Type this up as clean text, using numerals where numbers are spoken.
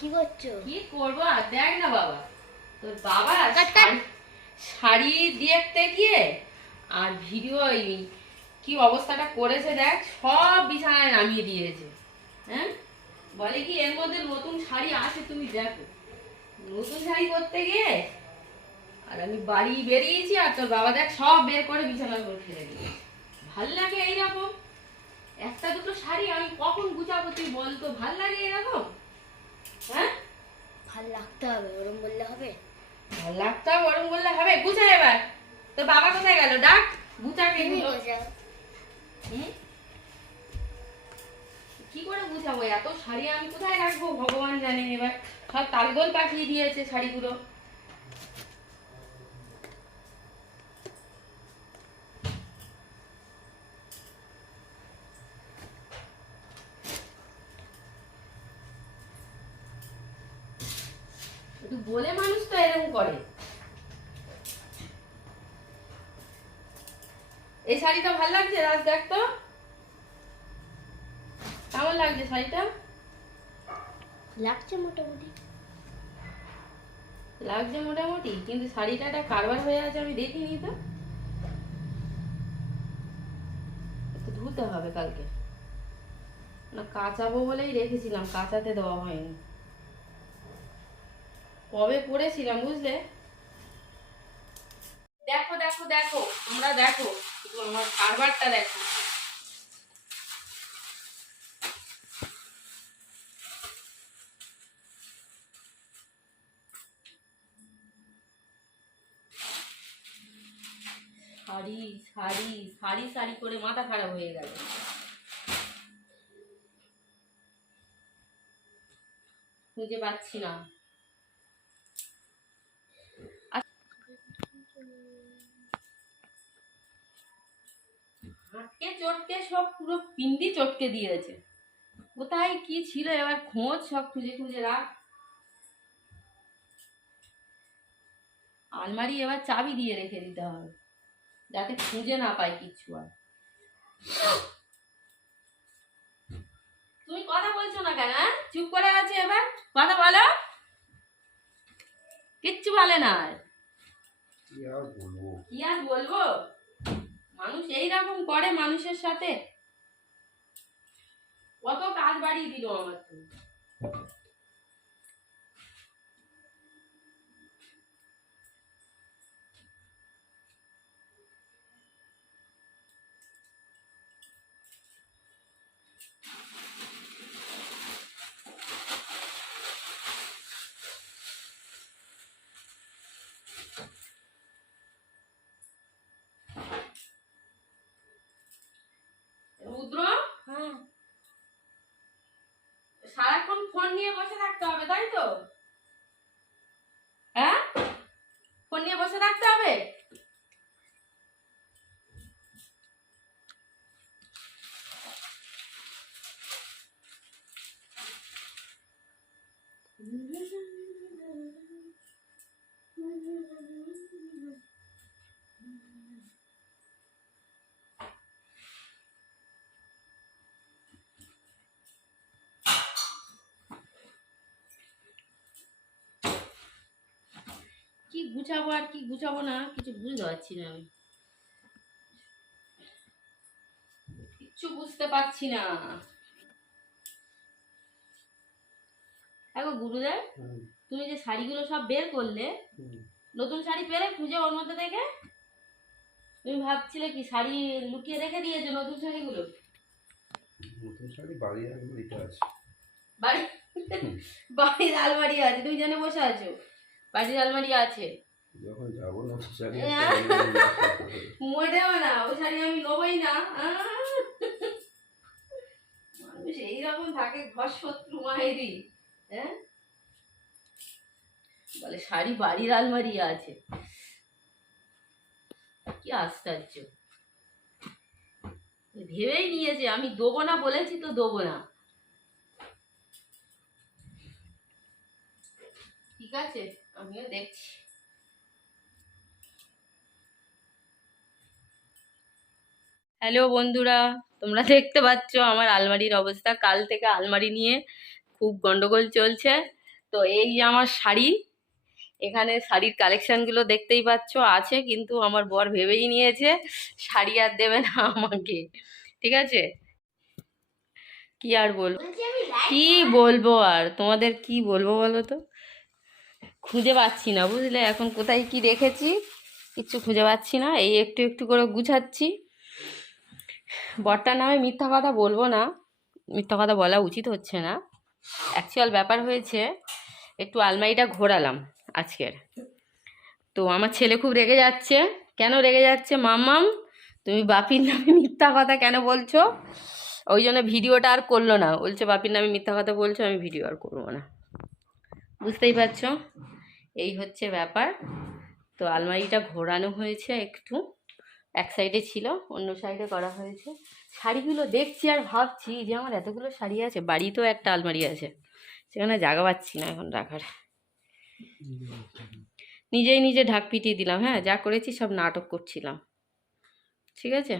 কি করছো? কি করবো আর দেখ না বাবা, তোর বাবা শাড়ি দেখতে গিয়ে আর ভিডিও কি অবস্থাটা করেছে দেখ, সব বিছানায় নামিয়ে দিয়েছে। হ্যাঁ, বলে কি এর মধ্যে নতুন শাড়ি আছে তুমি দেখো। নতুন শাড়ি করতে গিয়ে আর আমি বাড়ি বেরিয়েছি আর তোর বাবা দেখ সব বের করে বিছানার উপর ফেলে দিয়েছে। ভাল লাগে এইরকম? একটা দুটো শাড়ি আমি কখন গুছাবো তুই বলতো? ভাল লাগে এরকম? হ্যাঁ, ভাল লাগতে হবে, ওরম বললে হবে? ভাল লাগতো ওরম বললে হবে? গুছা এবার। তোর বাবা কোথায় গেল? ডাক, গুছাকে তুমি এগুলো। বোঝাও। হুম? কি করে গুছাবো? এত শাড়ি আমি কোথায় রাখবো ভগবান জানে। এবার সব তালগোল পাঠিয়ে দিয়েছে শাড়িগুলো। একটু বলে মানুষ তো এরকম করে। এই শাড়িটা ভাল লাগছে রাজ? দেখ তো কেমন লাগছে শাড়িটা। লাগছে মোটামুটি। লাগছে মোটামুটি, কিন্তু শাড়িটা একটা কারবার হয়ে আছে, আমি দেখিনি তো। একটু ধুতে হবে কালকে। না কাচাবো বলেই রেখেছিলাম, কাচাতে দেওয়া হয়নি। কবে পরেছিলাম বুঝলে। দেখো দেখো দেখো, তোমরা দেখো, শুধু আমার কারবারটা দেখো। শাড়ি শাড়ি শাড়ি শাড়ি করে মাথা খারাপ হয়ে গেল। খুঁজে পাচ্ছি না। হাতকে চটকে সব পুরো পিন্ডি চটকে দিয়েছে। কোথায় কি ছিল এবার খোঁজ, সব খুঁজে খুঁজে রাখ। আলমারি এবার চাবি দিয়ে রেখে দিতে হবে, যাতে খুঁজে না পাই কিচ্ছু আর। তুমি কথা বলছো না কেন? চুপ করে আছে, এবার কথা বলো। কিচ্ছু বলে না আর। কি আর বলবো? মানুষ এইরকম করে মানুষের সাথে। কত কাজ বাড়িয়ে দিল আমার তো। রুদ্র, হ্যাঁ। সারাক্ষণ ফোন নিয়ে বসে থাকতে হবে তাই তো? হ্যাঁ, ফোন নিয়ে বসে থাকতে হবে? কি গুছাবো আর কি গুছাবো না কিছু বুঝতে পারছি না আমি। কিচ্ছু বুঝতে পারছি না। দেখো গুরুদেব, তুমি যে শাড়িগুলো সব বের করলে, নতুন শাড়ি পেলে খুঁজে ওর মধ্যে থেকে? তুমি ভাবছিলে কি শাড়ি লুকিয়ে রেখে দিয়েছো নতুন শাড়িগুলো? নতুন শাড়ি বাড়ির আলমারিতে আছে। বাড়ি বাড়ির আলমারি আছে, তুমি জানে বসে আছো? বাড়ির আলমারি আছে। যখন যাবো না শাড়ি মোটেও না, ওই শাড়ি আমি নেবোই না। মানুষ এইরকম থাকে, ঘর শত্রু মায়েরই। হ্যাঁ, বলে শাড়ি বাড়ির আলমারি আছে। কি আশ্চর্য! ভেবেই নিয়েছে আমি দেবো না, বলেছি তো দেবো না। ঠিক আছে, আমিও দেখছি। হ্যালো বন্ধুরা, তোমরা দেখতে পাচ্ছ আমার আলমারির অবস্থা। কাল থেকে আলমারি নিয়ে খুব গন্ডগোল চলছে। তো এই যে আমার শাড়ি, এখানে শাড়ির কালেকশনগুলো দেখতেই পাচ্ছ আছে, কিন্তু আমার বর ভেবেই নিয়েছে শাড়ি আর দেবে না আমাকে, ঠিক আছে? কি আর বলবো, বলছি আমি লাইট কি বলবো আর তোমাদের, কি বলবো বলো তো? খুঁজে পাচ্ছি না, বুঝলে এখন কোথায় কি রেখেছি কিচ্ছু খুঁজে পাচ্ছি না। এই একটু একটু করে গুছাচ্ছি। বরটার নামে মিথ্যা কথা বলবো না, মিথ্যা কথা বলা উচিত হচ্ছে না। অ্যাকচুয়াল ব্যাপার হয়েছে, একটু আলমারিটা ঘোরালাম আজকের। তো আমার ছেলে খুব রেগে যাচ্ছে। কেন রেগে যাচ্ছে? মাম্মাম তুমি বাপির নামে মিথ্যা কথা কেন বলছো? ওই জন্য ভিডিওটা আর করলো না, বলছে বাপির নামে মিথ্যা কথা বলছো, আমি ভিডিও আর করবো না। বুঝতেই পারছো, এই হচ্ছে ব্যাপার। তো আলমারিটা ঘোরানো হয়েছে একটু, এক সাইডে ছিল, অন্য সাইডে করা হয়েছে। শাড়িগুলো দেখছি আর ভাবছি যে আমার এতগুলো শাড়ি আছে, বাড়িতেও একটা আলমারি আছে, সেখানে জায়গা পাচ্ছি না এখন রাখার। নিজেই নিজে ঢাক পিটিয়ে দিলাম। হ্যাঁ, যা করেছি সব নাটক করছিলাম, ঠিক আছে।